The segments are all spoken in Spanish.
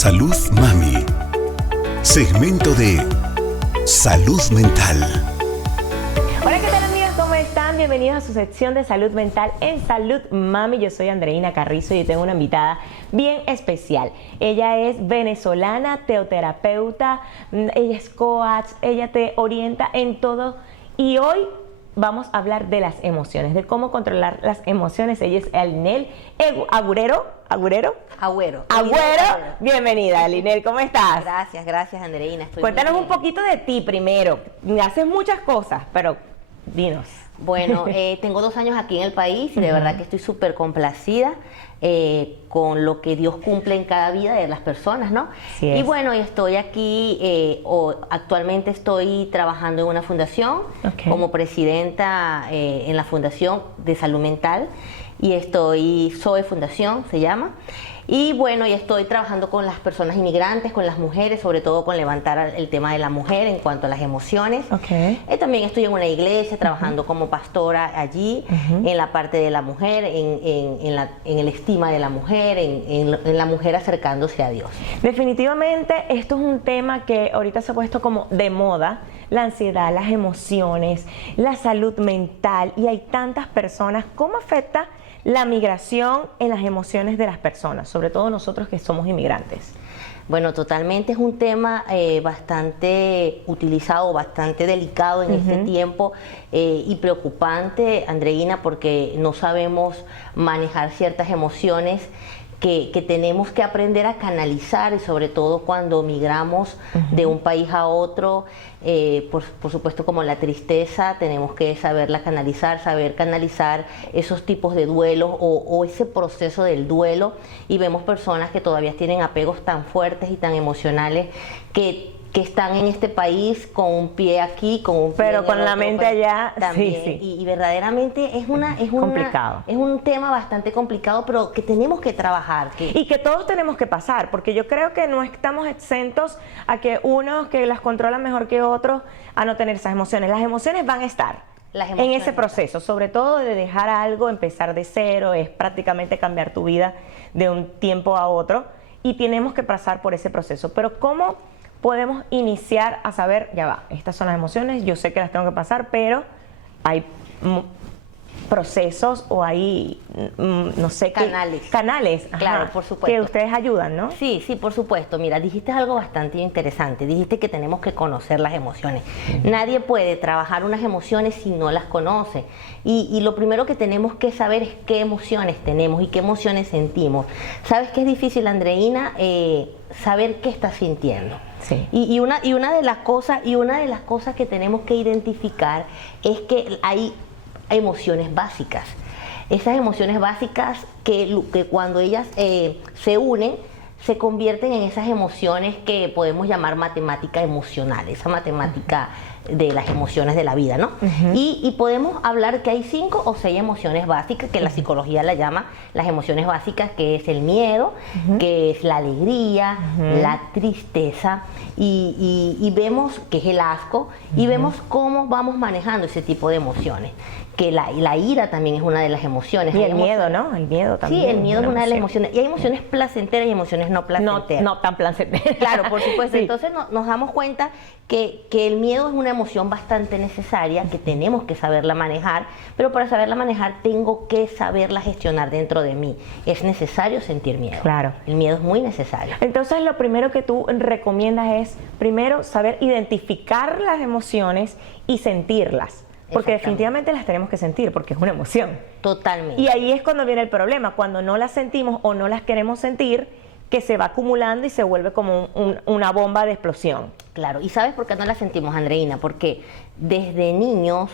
Salud Mami. Segmento de Salud Mental. Hola, ¿qué tal amigos? ¿Cómo están? Bienvenidos a su sección de Salud Mental en Salud Mami. Yo soy Andreina Carrizo y tengo una invitada bien especial. Ella es venezolana, teoterapeuta, ella es coach, ella te orienta en todo y hoy vamos a hablar de las emociones, de cómo controlar las emociones. Ella es Alinel Agüero. Bienvenida, Alinel, ¿cómo estás? Gracias, Andreina. Cuéntanos un poquito de ti primero. Haces muchas cosas, pero dinos. Bueno, tengo 2 años aquí en el país y de verdad que estoy súper complacida con lo que Dios cumple en cada vida de las personas, ¿no? Sí es. Y bueno, estoy aquí, actualmente estoy trabajando en una fundación como presidenta en la Fundación de Salud Mental y SOE Fundación se llama. Y bueno, y estoy trabajando con las personas inmigrantes, con las mujeres, sobre todo con levantar el tema de la mujer en cuanto a las emociones. También estoy en una iglesia trabajando como pastora allí, en la parte de la mujer, en el estima de la mujer, en la mujer acercándose a Dios. Definitivamente esto es un tema que ahorita se ha puesto como de moda, la ansiedad, las emociones, la salud mental, y hay tantas personas. ¿Cómo afecta la migración en las emociones de las personas, sobre todo nosotros que somos inmigrantes? Bueno, totalmente es un tema bastante utilizado, bastante delicado en este tiempo y preocupante, Andreina, porque no sabemos manejar ciertas emociones que tenemos que aprender a canalizar, y sobre todo cuando migramos de un país a otro, por supuesto como la tristeza, tenemos que saberla canalizar, saber canalizar esos tipos de duelos o ese proceso del duelo, y vemos personas que todavía tienen apegos tan fuertes y tan emocionales que están en este país con un pie aquí, con un pie pero en con el la otro, mente pues, allá también. sí. Y verdaderamente es complicado. Es un tema bastante complicado, pero que tenemos que trabajar. Y que todos tenemos que pasar, porque yo creo que no estamos exentos a que unos que las controlan mejor que otros a no tener esas emociones. Las emociones van a estar en ese proceso, sobre todo de dejar algo, empezar de cero, es prácticamente cambiar tu vida de un tiempo a otro, y tenemos que pasar por ese proceso. Pero ¿cómo podemos iniciar a saber, ya va, estas son las emociones, yo sé que las tengo que pasar, pero hay procesos o hay, no sé qué. Canales, claro, por supuesto. Que ustedes ayudan, ¿no? Sí, por supuesto. Mira, dijiste algo bastante interesante. Dijiste que tenemos que conocer las emociones. Nadie puede trabajar unas emociones si no las conoce. Y lo primero que tenemos que saber es qué emociones tenemos y qué emociones sentimos. ¿Sabes qué es difícil, Andreina? Saber qué estás sintiendo. Sí. Y una de las cosas que tenemos que identificar es que hay emociones básicas. Esas emociones básicas que cuando ellas se unen, se convierten en esas emociones que podemos llamar matemática emocional, esa matemática de las emociones de la vida, ¿no? Y podemos hablar que hay 5 o 6 emociones básicas que la psicología la llama las emociones básicas, que es el miedo, que es la alegría, la tristeza, y vemos que es el asco, y vemos cómo vamos manejando ese tipo de emociones. Que la ira también es una de las emociones. Y el miedo, ¿no? El miedo también. Sí, el miedo es una de las emociones. Y hay emociones placenteras y emociones no placenteras. No tan placenteras. Claro, por supuesto. Sí. Entonces nos damos cuenta que el miedo es una emoción bastante necesaria, que tenemos que saberla manejar, pero para saberla manejar tengo que saberla gestionar dentro de mí. Es necesario sentir miedo. Claro. El miedo es muy necesario. Entonces lo primero que tú recomiendas es, primero, saber identificar las emociones y sentirlas. Porque definitivamente las tenemos que sentir, porque es una emoción. Totalmente. Y ahí es cuando viene el problema, cuando no las sentimos o no las queremos sentir, que se va acumulando y se vuelve como una bomba de explosión. Claro, ¿y sabes por qué no las sentimos, Andreina? Porque desde niños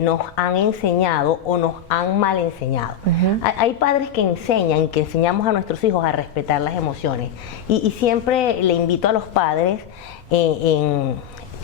nos han enseñado o nos han mal enseñado. Hay padres que enseñan, que enseñamos a nuestros hijos a respetar las emociones. Y siempre le invito a los padres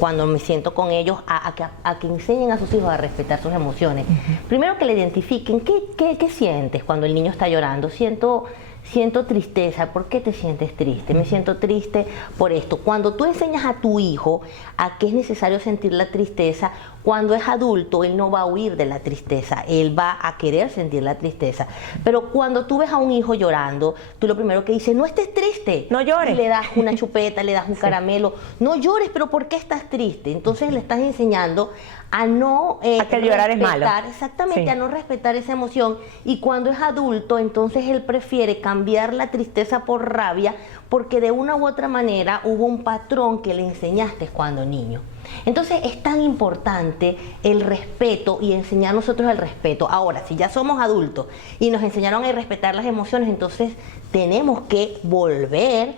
cuando me siento con ellos, a que enseñen a sus hijos a respetar sus emociones. Primero que le identifiquen qué sientes cuando el niño está llorando. Siento siento tristeza. ¿Por qué te sientes triste? Me siento triste por esto. Cuando tú enseñas a tu hijo a que es necesario sentir la tristeza, cuando es adulto, él no va a huir de la tristeza, él va a querer sentir la tristeza. Pero cuando tú ves a un hijo llorando, tú lo primero que dices, no estés triste. No llores. Y le das una chupeta, le das un caramelo. No llores, pero ¿por qué estás triste? Entonces le estás enseñando a no a que el llorar es malo. Exactamente, a no respetar esa emoción. Y cuando es adulto, entonces él prefiere cambiar la tristeza por rabia, porque de una u otra manera hubo un patrón que le enseñaste cuando niño. Entonces es tan importante el respeto y enseñar nosotros el respeto. Ahora, si ya somos adultos y nos enseñaron a respetar las emociones, entonces tenemos que volver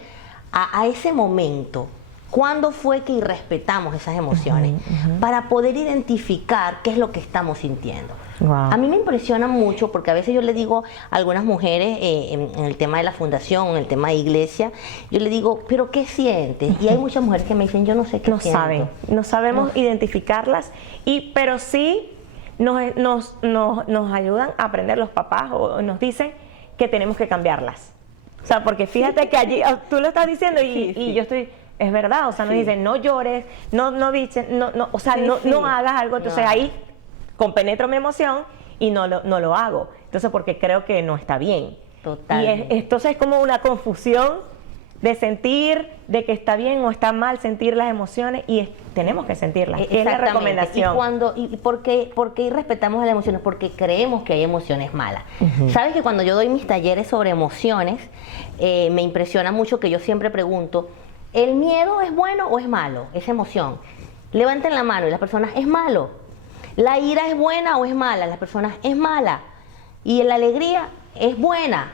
a ese momento. ¿Cuándo fue que irrespetamos esas emociones? Para poder identificar qué es lo que estamos sintiendo. Wow. A mí me impresiona mucho porque a veces yo le digo a algunas mujeres en el tema de la fundación, en el tema de iglesia, yo le digo, ¿pero qué sientes? Y hay muchas mujeres que me dicen, yo no sé qué no siento. saben, no sabemos identificarlas, pero sí nos ayudan a aprender los papás o nos dicen que tenemos que cambiarlas. O sea, porque fíjate que allí, tú lo estás diciendo y yo estoy... Es verdad, o sea, nos dicen, no llores, no biches, o sea, no hagas algo. Entonces ahí compenetro mi emoción y no lo hago. Entonces, porque creo que no está bien. Totalmente. Y entonces es como una confusión de sentir de que está bien o está mal sentir las emociones y tenemos que sentirlas. Es la recomendación. ¿Y por qué irrespetamos las emociones? Porque creemos que hay emociones malas. Sabes que cuando yo doy mis talleres sobre emociones, me impresiona mucho que yo siempre pregunto, ¿el miedo es bueno o es malo? Esa emoción. Levanten la mano y las personas, es malo. ¿La ira es buena o es mala? Las personas, es mala. ¿Y la alegría es buena?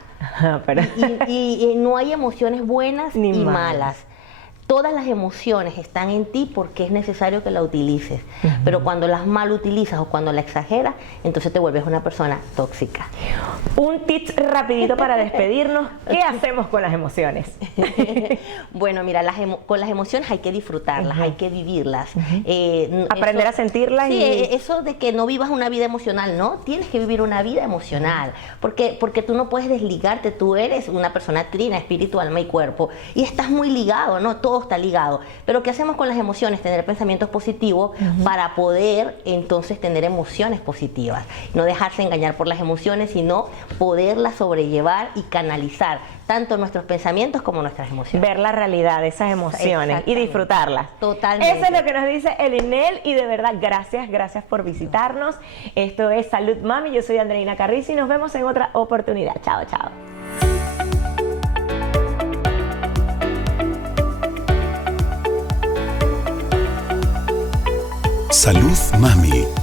Pero... y no hay emociones buenas ni malas. Todas las emociones están en ti porque es necesario que la utilices. Pero cuando las mal utilizas o cuando la exageras, entonces te vuelves una persona tóxica. Un tip rapidito para despedirnos. ¿Qué hacemos con las emociones? Bueno, mira, con las emociones hay que disfrutarlas, hay que vivirlas. Aprender a sentirlas. Sí, eso de que no vivas una vida emocional, no, tienes que vivir una vida emocional. Porque tú no puedes desligarte, tú eres una persona trina, espíritu, alma y cuerpo. Y estás muy ligado, ¿no? Todo está ligado. Pero ¿qué hacemos con las emociones? Tener pensamientos positivos para poder entonces tener emociones positivas. No dejarse engañar por las emociones, sino poderlas sobrellevar y canalizar tanto nuestros pensamientos como nuestras emociones. Ver la realidad de esas emociones y disfrutarlas. Totalmente. Eso es lo que nos dice Elinel y de verdad gracias por visitarnos. Esto es Salud Mami, yo soy Andreina Carrizo y nos vemos en otra oportunidad. Chao, chao. Salud Mami.